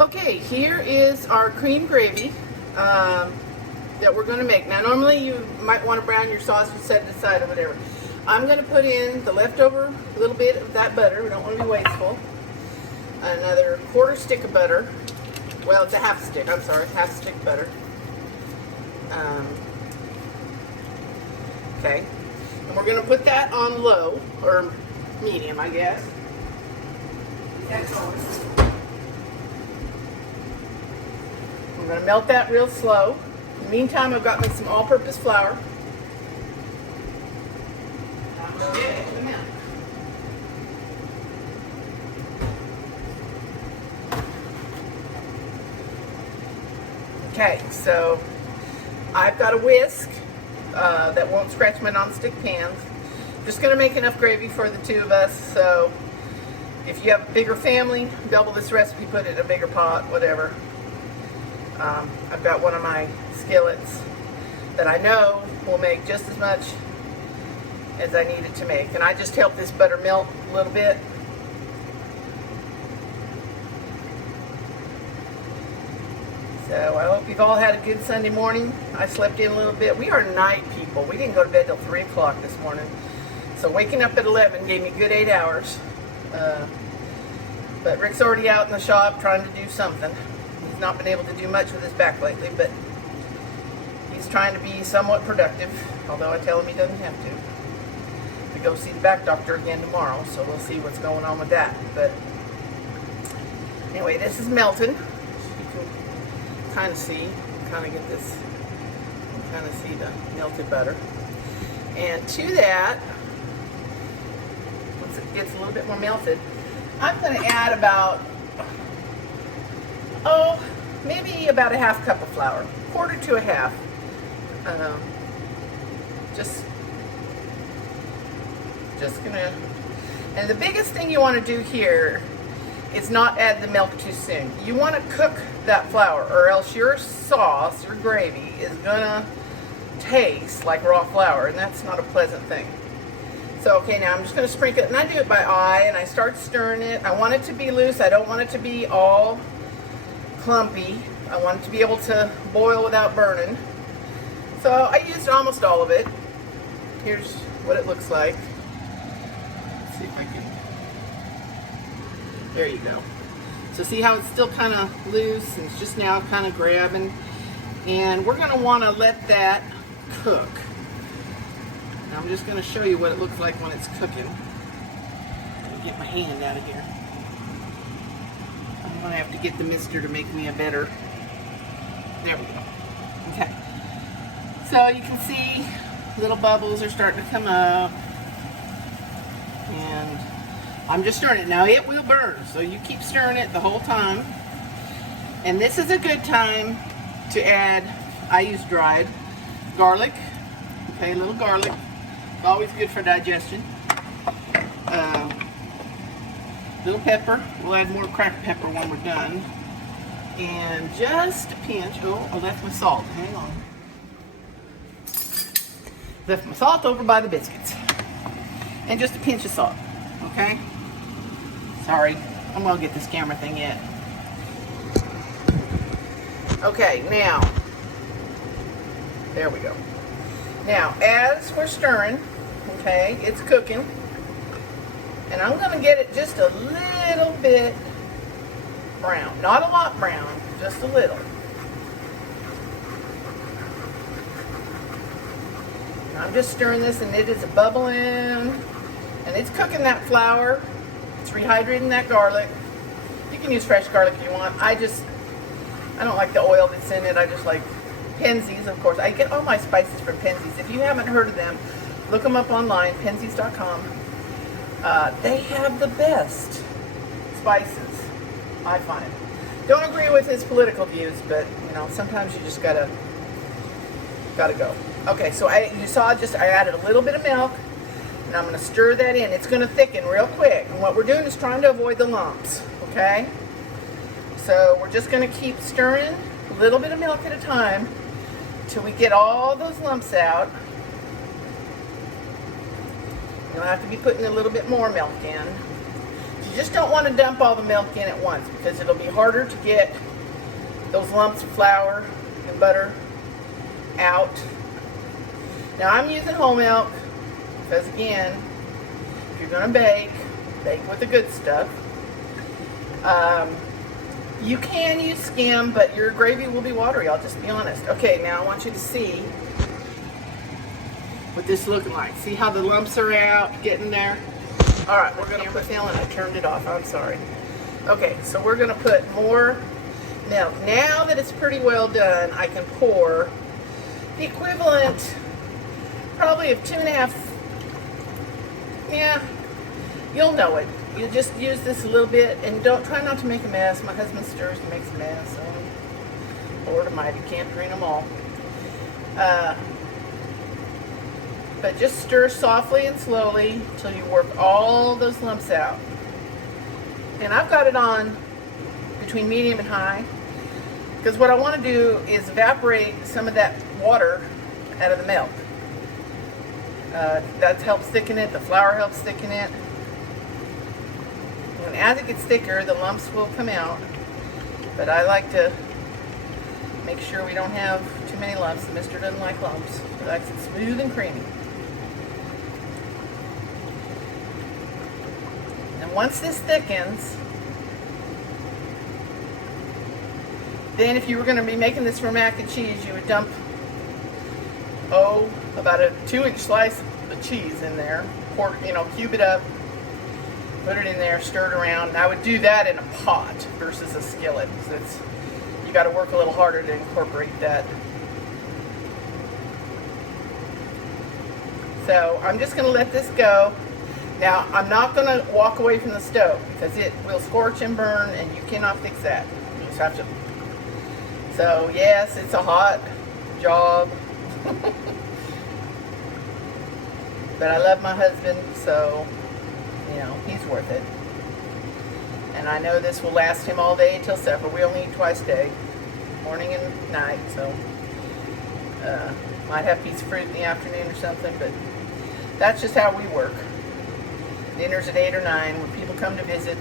Okay, here is our cream gravy that we're going to make. Now, normally you might want to brown your sauce and set it aside or whatever. I'm going to put in the leftover little bit of that butter. We don't want to be wasteful. Another quarter stick of butter. Well, it's a half stick. I'm sorry, half stick butter. Okay, and we're going to put that on low or medium, I guess. That's all. I'm going to melt that real slow. In the meantime, I've got me some all-purpose flour. I'm going to get it in a minute. Okay, so I've got a whisk that won't scratch my non-stick pans. Just going to make enough gravy for the two of us, so if you have a bigger family, double this recipe, put it in a bigger pot, whatever. I've got one of my skillets that I know will make just as much as I need it to make. And I just help this butter melt a little bit. So I hope you've all had a good Sunday morning. I slept in a little bit. We are night people. We didn't go to bed till 3 o'clock this morning. So waking up at 11 gave me a good 8 hours. But Rick's already out in the shop trying to do something. He's not been able to do much with his back lately, but he's trying to be somewhat productive, although I tell him he doesn't have to. We go see the back doctor again tomorrow, so we'll see what's going on with that. But anyway, this is melting. You can kind of see, kind of get this, kind of see the melted butter. And to that, once it gets a little bit more melted, I'm going to add about, maybe about a half cup of flour, quarter to a half. Just gonna, and the biggest thing you want to do here is not add the milk too soon. You want to cook that flour, or else your sauce, your gravy, is gonna taste like raw flour, and that's not a pleasant thing. So, okay, now I'm just going to sprinkle it, and I do it by eye, and I start stirring it. I want it to be loose. I don't want it to be all clumpy. I want it to be able to boil without burning. So I used almost all of it. Here's what it looks like. Let's see if I can. There you go. So see how it's still kind of loose, and it's just now kind of grabbing. And we're going to want to let that cook. Now I'm just going to show you what it looks like when it's cooking. Let me get my hand out of here. I'm going to have to get the mister to make me a better. There we go. Okay. So you can see little bubbles are starting to come up. And I'm just stirring it. Now it will burn, so you keep stirring it the whole time. And this is a good time to add, I use dried garlic. Okay, a little garlic. Always good for digestion. Little pepper. We'll add more cracked pepper when we're done. And just a pinch. Oh, that's my salt. Hang on. Left my salt over by the biscuits. And just a pinch of salt. Okay? Sorry. I'm going to get this camera thing yet. Okay, now. There we go. Now, as we're stirring, okay, it's cooking, and I'm going to get it just a little bit brown. Not a lot brown, just a little. And I'm just stirring this, and it is bubbling, and it's cooking that flour. It's rehydrating that garlic. You can use fresh garlic if you want. I don't like the oil that's in it. I just like Penzeys, of course. I get all my spices from Penzeys. If you haven't heard of them, look them up online, Penzeys.com. They have the best spices, I find. Don't agree with his political views, but you know, sometimes you just gotta go. Okay, so you saw I added a little bit of milk, and I'm gonna stir that in. It's gonna thicken real quick, and what we're doing is trying to avoid the lumps. Okay, so we're just gonna keep stirring a little bit of milk at a time till we get all those lumps out. You'll have to be putting a little bit more milk in. You just don't want to dump all the milk in at once because it'll be harder to get those lumps of flour and butter out. Now I'm using whole milk because again, if you're going to bake with the good stuff. You can use skim, but your gravy will be watery, I'll just be honest. Okay, now I want you to see what this is looking like. See how the lumps are out, getting there? All right, we're gonna put milk, and I turned it off, I'm sorry. Okay, so we're gonna put more milk. Now that it's pretty well done, I can pour the equivalent probably of 2.5, yeah, you'll know it. You just use this a little bit and try not to make a mess. My husband stirs and makes a mess. So Lord Almighty, can't drain them all. But just stir softly and slowly until you work all those lumps out. And I've got it on between medium and high because what I want to do is evaporate some of that water out of the milk. That helps thicken it. The flour helps thicken it. And as it gets thicker, the lumps will come out. But I like to make sure we don't have too many lumps. The mister doesn't like lumps. He likes it smooth and creamy. And once this thickens, then if you were going to be making this for mac and cheese, you would dump, about a 2-inch slice of cheese in there. Cube it up. Put it in there, stir it around. And I would do that in a pot versus a skillet. So you got to work a little harder to incorporate that. So I'm just going to let this go. Now I'm not going to walk away from the stove because it will scorch and burn, and you cannot fix that. You just have to. So yes, it's a hot job, but I love my husband, so. He's worth it. And I know this will last him all day till supper. We only eat twice a day, morning and night, so might have a piece of fruit in the afternoon or something, but that's just how we work. Dinner's at 8 or 9. When people come to visit,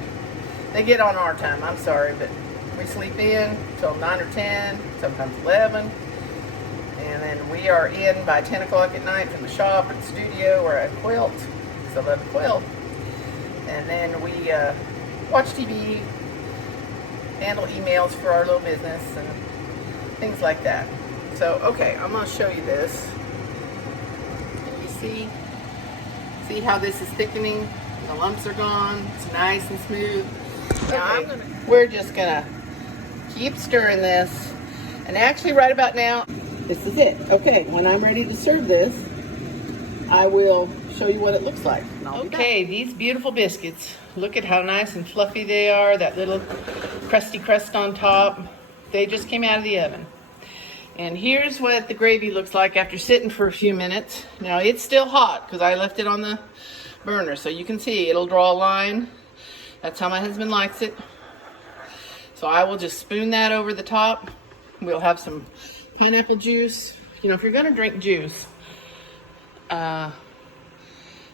they get on our time. I'm sorry, but we sleep in till 9 or 10, sometimes 11, and then we are in by 10 o'clock at night from the shop or the studio where I quilt, because I love to quilt. And then we watch TV, handle emails for our little business, and things like that. So, okay, I'm going to show you this. Can you see how this is thickening? The lumps are gone. It's nice and smooth. Okay. We're just going to keep stirring this. And actually, right about now, this is it. Okay, when I'm ready to serve this, I will show you what it looks like. Okay, these beautiful biscuits. Look at how nice and fluffy they are. That little crusty crust on top. They just came out of the oven. And here's what the gravy looks like after sitting for a few minutes. Now it's still hot because I left it on the burner, so you can see it'll draw a line. That's how my husband likes it. So I will just spoon that over the top. We'll have some pineapple juice. If you're gonna drink juice,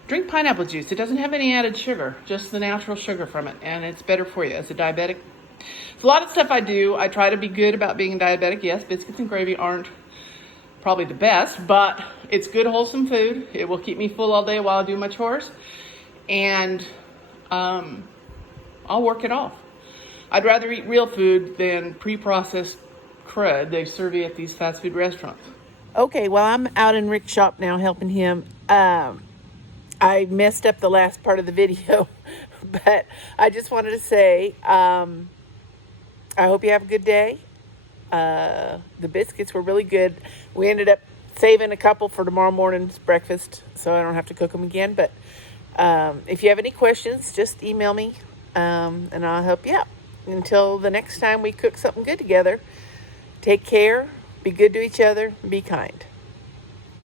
drink pineapple juice. It doesn't have any added sugar, just the natural sugar from it, and it's better for you as a diabetic. There's a lot of stuff I do. I try to be good about being diabetic. Yes, biscuits and gravy aren't probably the best, but it's good, wholesome food. It will keep me full all day while I do my chores, and I'll work it off. I'd rather eat real food than pre-processed crud they serve you at these fast food restaurants. Okay, well, I'm out in Rick's shop now helping him. I messed up the last part of the video, but I just wanted to say, I hope you have a good day. The biscuits were really good. We ended up saving a couple for tomorrow morning's breakfast, so I don't have to cook them again. But if you have any questions, just email me, and I'll help you out. Until the next time we cook something good together, take care, be good to each other, be kind.